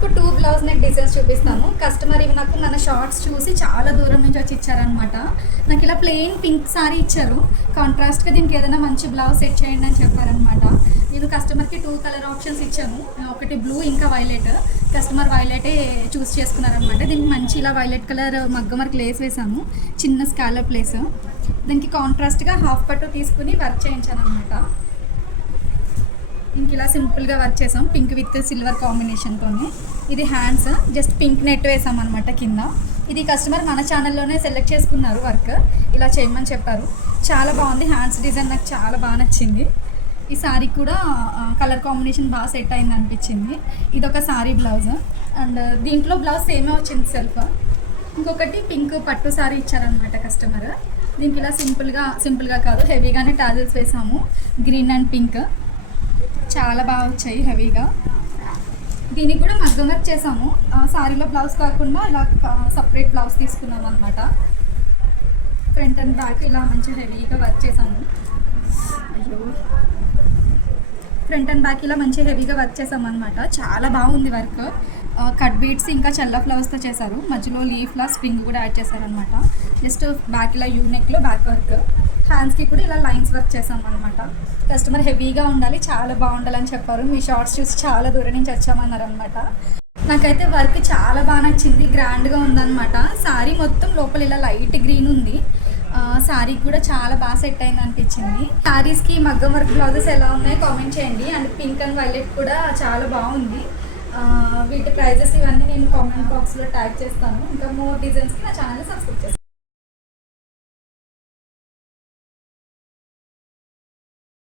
మీకు 2 blouse neck designs చూపిస్తాను. Customer ఇవి నాకు మన షార్ట్స్ చూసి చాలా దూరం నుంచి వచ్చి ఇచ్చారనమాట. నాకు ఇలా ప్లెయిన్ పింక్ సారీ ఇచ్చారు. కాంట్రాస్ట్గా దీనికి ఏదైనా మంచి బ్లౌజ్ సెట్ చేయండి అని చెప్పారనమాట. నేను కస్టమర్కి 2 కలర్ ఆప్షన్స్ ఇచ్చాను. ఒకటి బ్లూ ఇంకా వైలెట్. కస్టమర్ వైలెటే చూస్ చేసుకున్నారనమాట. దీనికి మంచి ఇలా వైలెట్ కలర్ మగ్గం వర్క్ లేస్ వేసాము, చిన్న స్కాలప్ లేస్. దీనికి కాంట్రాస్ట్గా హాఫ్ పట్టు తీసుకుని వర్క్ చేయించాను అనమాట. ఇంక ఇలా సింపుల్గా వర్క్ చేసాం పింక్ విత్ సిల్వర్ కాంబినేషన్తో. ఇది హ్యాండ్స్ జస్ట్ పింక్ నెట్ వేసాం అనమాట కింద. ఇది కస్టమర్ మన ఛానల్లోనే సెలెక్ట్ చేసుకున్నారు, వర్క్ ఇలా చేయమని చెప్పారు. చాలా బాగుంది హ్యాండ్స్ డిజైన్, నాకు చాలా బాగా నచ్చింది. ఈ సారీ కూడా కలర్ కాంబినేషన్ బాగా సెట్ అయింది అనిపించింది. ఇది ఒక సారీ బ్లౌజ్ అండ్ దీంట్లో బ్లౌజ్ సేమే వచ్చింది సెల్ఫ్. ఇంకొకటి పింక్ పట్టు సారీ ఇచ్చారనమాట కస్టమర్. దీనికి ఇలా సింపుల్గా కాదు హెవీగానే టాజిల్స్ వేసాము, గ్రీన్ అండ్ పింక్. చాలా బాగా వచ్చాయి హెవీగా. దీనికి కూడా మగ్గం వర్క్ చేసాము. సారీలో బ్లౌజ్ కాకుండా ఇలా సపరేట్ బ్లౌజ్ తీసుకున్నాం అనమాట. ఫ్రంట్ అండ్ బ్యాక్ ఇలా మంచి హెవీగా వర్క్ చేసాము. ఫ్రంట్ అండ్ బ్యాక్ ఇలా మంచి హెవీగా వర్క్ చేసాం అనమాట. చాలా బాగుంది వర్క్. కట్ బీట్స్ ఇంకా చల్ల ఫ్లవర్స్తో చేశారు. మధ్యలో లీఫ్లా స్ప్రింగ్ కూడా యాడ్ చేశారనమాట. జస్ట్ బ్యాక్ ఇలా యూనెక్లో బ్యాక్ వర్క్. హ్యాండ్స్కి కూడా ఇలా లైన్స్ వర్క్ చేసాం అనమాట. కస్టమర్ హెవీగా ఉండాలి, చాలా బాగుండాలని చెప్పారు. మీ షార్ట్స్ చూసి చాలా దూరం నుంచి వచ్చామన్నారు అనమాట. నాకైతే వర్క్ చాలా బాగా నచ్చింది, గ్రాండ్గా ఉందన్నమాట. సారీ మొత్తం లోపల ఇలా లైట్ గ్రీన్ ఉంది. సారీ కూడా చాలా బాగా సెట్ అయింది అనిపించింది. సారీస్కి మగ్గం వర్క్ బ్లౌజెస్ ఎలా ఉన్నాయో కామెంట్ చేయండి. అండ్ పింక్ అండ్ వైలెట్ కూడా చాలా బాగుంది. వీటి ప్రైజెస్ ఇవన్నీ నేను కామెంట్ బాక్స్లో ట్యాగ్ చేస్తాను. ఇంకా మోర్ డిజైన్స్కి నా ఛానల్ సబ్స్క్రైబ్ చేస్తాను.